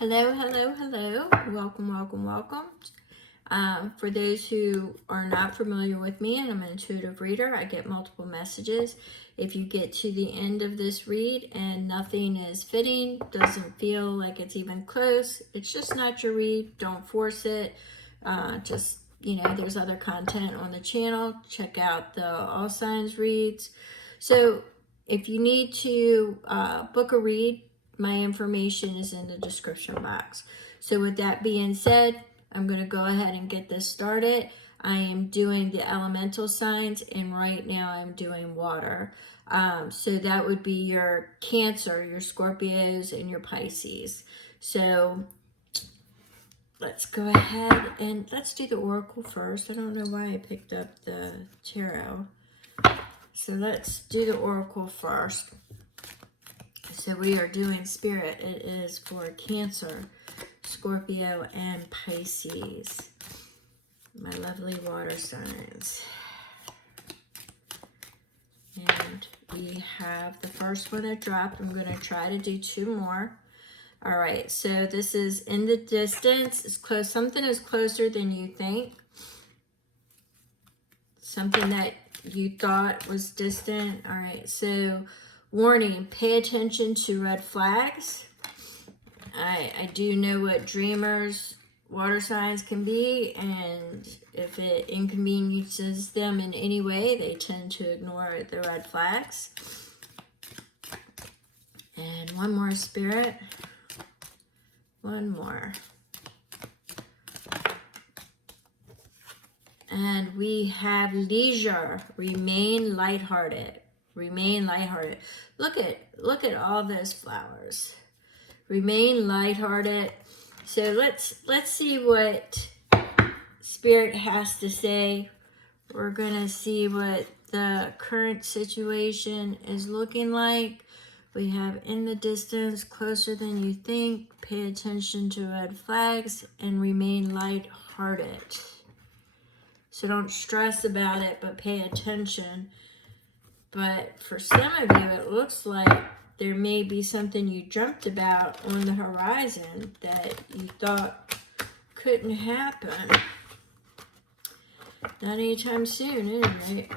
Hello, hello, hello. Welcome, welcome, welcome. For those who are not familiar with me, and I'm an intuitive reader, I get multiple messages. If you get to the end of this read and nothing is fitting, doesn't feel like it's even close, it's just not your read. Don't force it. There's other content on the channel. Check out the All Signs reads. So if you need to book a read, my information is in the description box. So with that being said, I'm going to go ahead and get this started. I am doing the elemental signs, and right now I'm doing water. So that would be your Cancer, your Scorpios, and your Pisces. So let's go ahead and let's do the Oracle first. I don't know why I picked up the Tarot. So let's do the Oracle first. So we are doing Spirit. It is for Cancer, Scorpio, and Pisces. My lovely water signs. And we have the first one that dropped. I'm going to try to do two more. All right, so this is in the distance. It's close. Something is closer than you think. Something that you thought was distant. All right, so warning, pay attention to red flags. I do know what dreamers, water signs can be, and if it inconveniences them in any way, they tend to ignore the red flags. And one more, Spirit. One more. And we have leisure. Remain lighthearted. Remain lighthearted. Look at all those flowers. Remain lighthearted. So let's see what Spirit has to say. We're gonna see what the current situation is looking like. We have in the distance, closer than you think, pay attention to red flags, and remain lighthearted. So don't stress about it, but pay attention. But for some of you, it looks like there may be something you dreamt about on the horizon that you thought couldn't happen. Not anytime soon, anyway.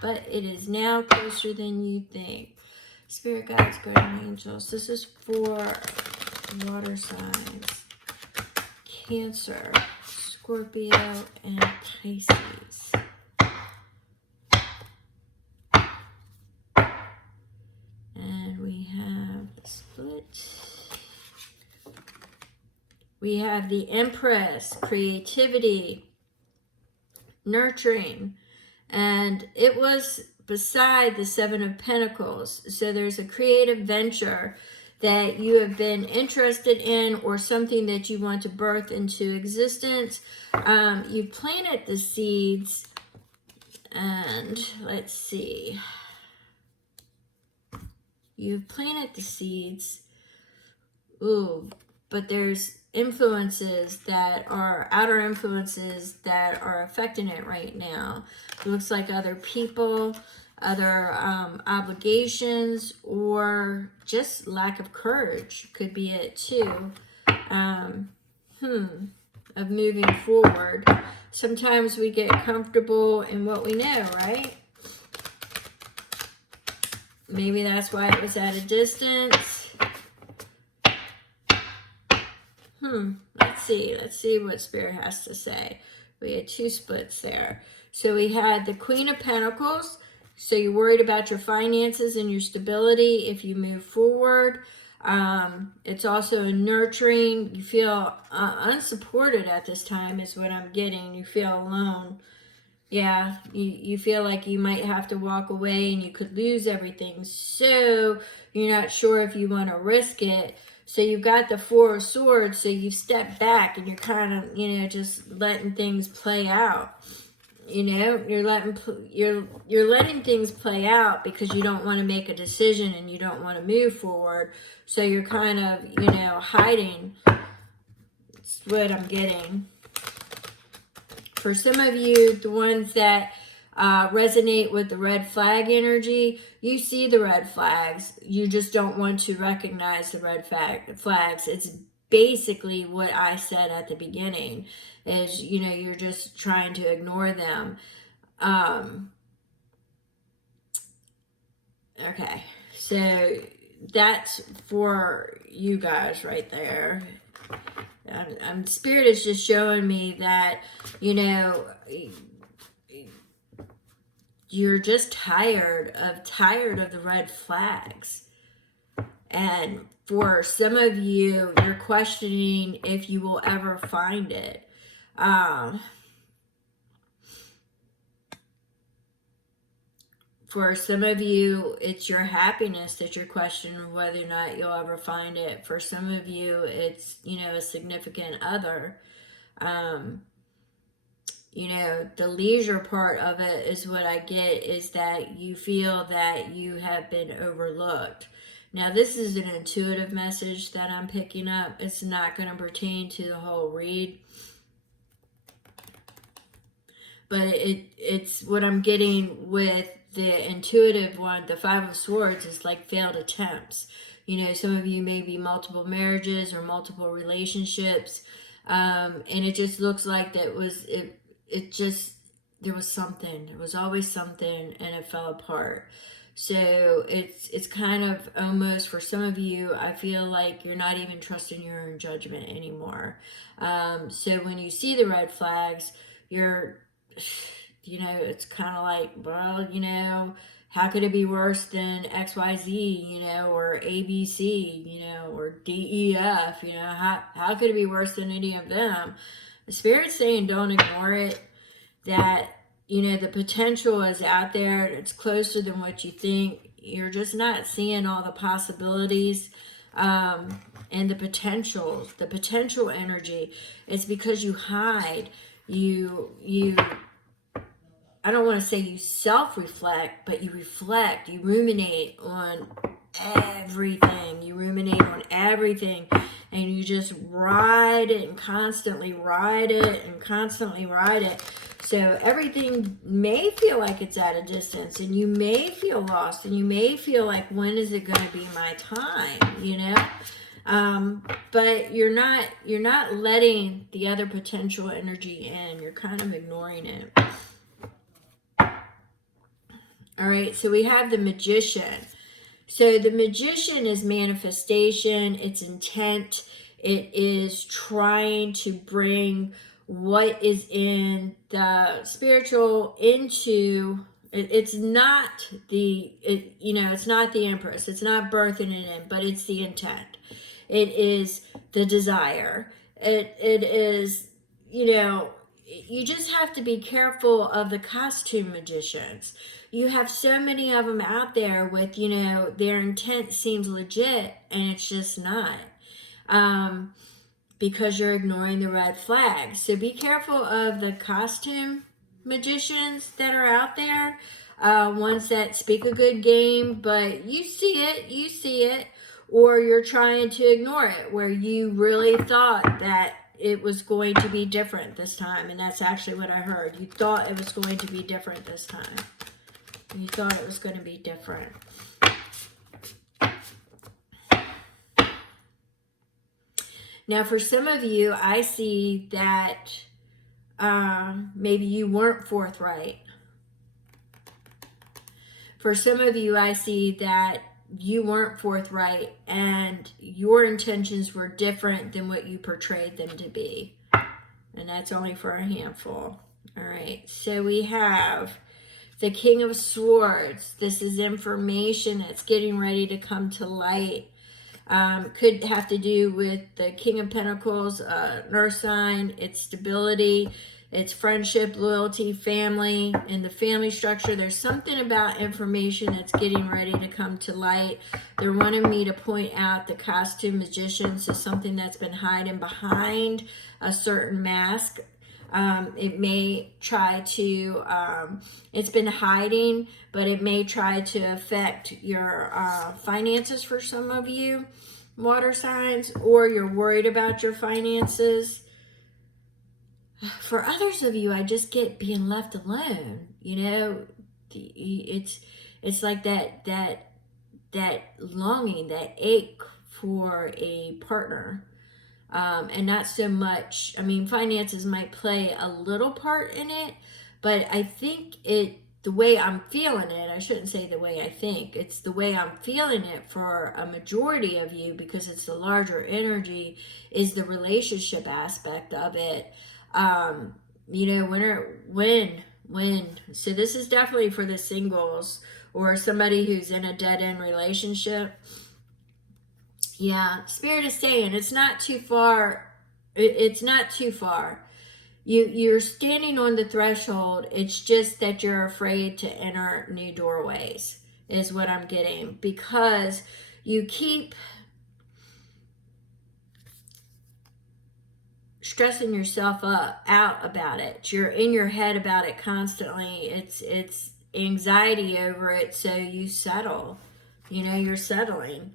But it is now closer than you think. Spirit guides, guardian angels. This is for water signs. Cancer, Scorpio, and Pisces. And we have the split. We have the Empress, creativity, nurturing. And it was beside the Seven of Pentacles. So there's a creative venture that you have been interested in, or something that you want to birth into existence. You've planted the seeds, and let's see. You've planted the seeds. Ooh, but there's influences that are outer influences that are affecting it right now. It looks like other people, other obligations, or just lack of courage could be it too. Of moving forward. Sometimes we get comfortable in what we know, right? Maybe that's why it was at a distance. Let's see what Spirit has to say. We had two splits there. So we had the Queen of Pentacles. So you're worried about your finances and your stability if you move forward. It's also nurturing. You feel unsupported at this time is what I'm getting. You feel alone. Yeah, you feel like you might have to walk away and you could lose everything. So you're not sure if you want to risk it. So you've got the Four of Swords, so you step back and you're kind of, just letting things play out. You're letting things play out because you don't want to make a decision and you don't want to move forward. So you're kind of, hiding. That's what I'm getting. For some of you, the ones that resonate with the red flag energy, you see the red flags. You just don't want to recognize the red flags. It's basically what I said at the beginning is, you know, you're just trying to ignore them. Okay, so that's for you guys right there. Spirit is just showing me that, you know, you're just tired of the red flags. And for some of you, you're questioning if you will ever find it. For some of you, it's your happiness that you're questioning whether or not you'll ever find it. For some of you, it's, you know, a significant other. You know, the leisure part of it is what I get, is that you feel that you have been overlooked. Now, this is an intuitive message that I'm picking up. It's not going to pertain to the whole read. But it's what I'm getting with the intuitive one. The Five of Swords is like failed attempts. You know, some of you may be multiple marriages or multiple relationships. And it just looks like that was, it just, there was something. There was always something and it fell apart. So it's kind of almost, for some of you, I feel like you're not even trusting your own judgment anymore. So when you see the red flags, you're, you know, it's kind of like, well, you know, how could it be worse than XYZ, you know, or ABC, you know, or DEF, you know, how could it be worse than any of them? The Spirit's saying don't ignore it, that, you know, the potential is out there. It's closer than what you think. You're just not seeing all the possibilities and the potential energy. It's because you hide. You I don't want to say you self-reflect, but you reflect. You ruminate on everything. You ruminate on everything. And you just ride it and constantly ride it and constantly ride it. So everything may feel like it's at a distance, and you may feel lost, and you may feel like, when is it going to be my time, you know? But you're not letting the other potential energy in. You're kind of ignoring it. All right, so we have the Magician. So the Magician is manifestation, it's intent, it is trying to bring what is in the spiritual into, it's not the, it's not the Empress, it's not birthing it in, but it's the intent. It is the desire. It is, you know, you just have to be careful of the costume magicians. You have so many of them out there with, you know, their intent seems legit and it's just not. Because you're ignoring the red flags. So be careful of the costume magicians that are out there. Ones that speak a good game, but you see it, or you're trying to ignore it, where you really thought that it was going to be different this time. And that's actually what I heard. You thought it was going to be different this time. You thought it was going to be different. Now, for some of you, I see that maybe you weren't forthright. For some of you, I see that you weren't forthright and your intentions were different than what you portrayed them to be. And that's only for a handful. All right, so we have the King of Swords. This is information that's getting ready to come to light. Could have to do with the King of Pentacles, Earth sign, its stability, its friendship, loyalty, family, and the family structure. There's something about information that's getting ready to come to light. They're wanting me to point out the costume magician, so something that's been hiding behind a certain mask. It may try to, it's been hiding, but it may try to affect your finances for some of you, water signs, or you're worried about your finances. for others of you, I just get being left alone. You know, it's like that longing, that ache for a partner. And not so much, I mean, finances might play a little part in it, but I think the way I'm feeling it, I shouldn't say the way I think, it's the way I'm feeling it for a majority of you, because it's the larger energy, is the relationship aspect of it. You know, so this is definitely for the singles or somebody who's in a dead-end relationship. Yeah, Spirit is saying it's not too far. It's not too far. You're standing on the threshold. It's just that you're afraid to enter new doorways, is what I'm getting, because you keep stressing yourself out about it. You're in your head about it constantly. It's anxiety over it, so you settle. You know, you're settling.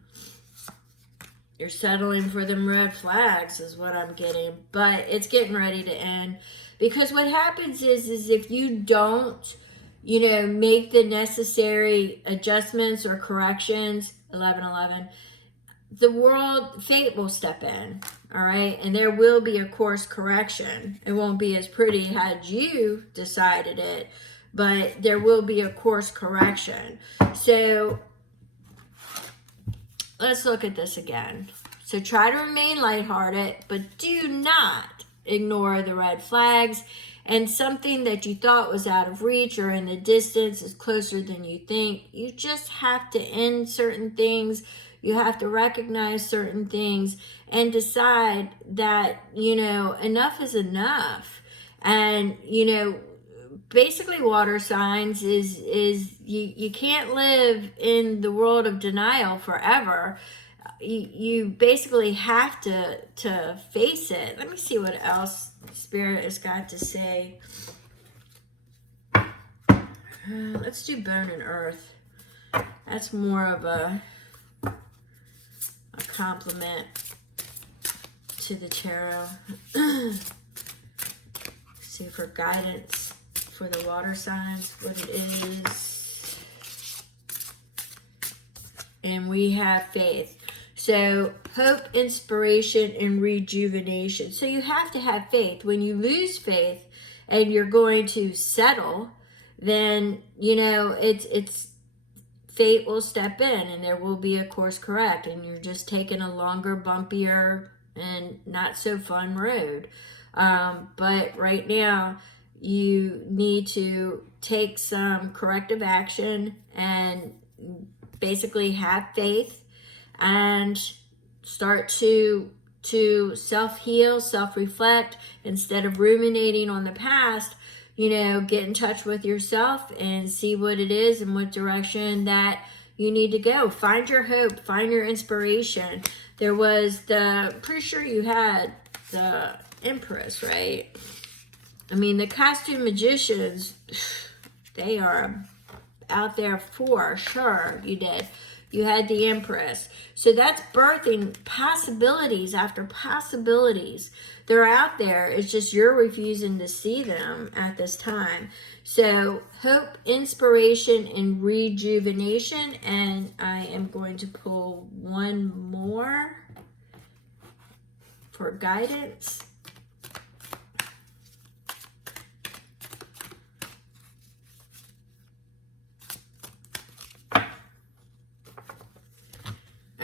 You're settling for them red flags, is what I'm getting. But it's getting ready to end. Because what happens is if you don't, you know, make the necessary adjustments or corrections, 1111, fate will step in, all right? And there will be a course correction. It won't be as pretty had you decided it, but there will be a course correction. So let's look at this again. So try to remain lighthearted, but do not ignore the red flags. And something that you thought was out of reach or in the distance is closer than you think. You just have to end certain things. You have to recognize certain things and decide that, you know, enough is enough. And, you know, basically water signs is you can't live in the world of denial forever. You basically have to face it. Let me see what else Spirit has got to say. Let's do bone and earth. That's more of a compliment to the tarot. See for guidance for the water signs, what it is. And we have faith. So hope, inspiration, and rejuvenation. So you have to have faith. When you lose faith and you're going to settle, then, you know, it's fate will step in and there will be a course correct, and you're just taking a longer, bumpier, and not so fun road. But right now, you need to take some corrective action and basically have faith and start to self-heal, self-reflect. Instead of ruminating on the past, you know, get in touch with yourself and see what it is and what direction that you need to go. Find your hope, find your inspiration. There was pretty sure you had the Empress, right? I mean, the costume magicians, they are out there for sure. You did. You had the Empress. So that's birthing possibilities after possibilities. They're out there. It's just you're refusing to see them at this time. So hope, inspiration, and rejuvenation. And I am going to pull one more for guidance.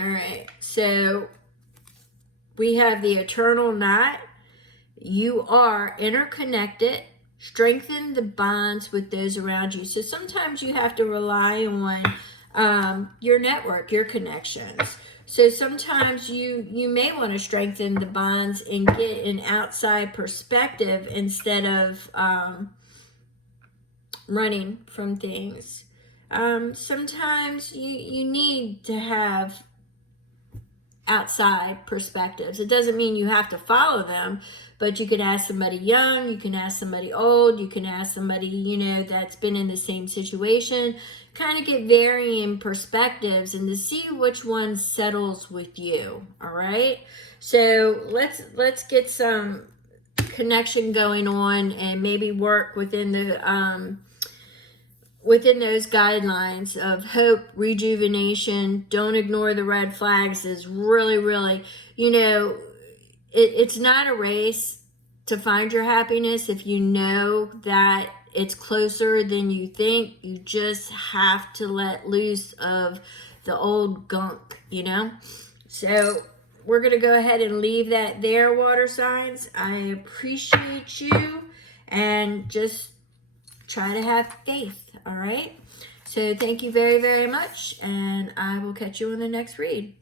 All right, so we have the eternal knot. You are interconnected. Strengthen the bonds with those around you. So sometimes you have to rely on your network, your connections. So sometimes you may want to strengthen the bonds and get an outside perspective instead of running from things. Sometimes you need to have outside perspectives. It doesn't mean you have to follow them, but you can ask somebody young, you can ask somebody old, you can ask somebody, you know, that's been in the same situation, kind of get varying perspectives and to see which one settles with you. All right, so let's get some connection going on, and maybe work within those guidelines of hope, rejuvenation. Don't ignore the red flags is really, really, it's not a race to find your happiness. If you know that it's closer than you think, you just have to let loose of the old gunk, So we're going to go ahead and leave that there, water signs. I appreciate you, and just try to have faith, all right? So thank you very, very much, and I will catch you on the next read.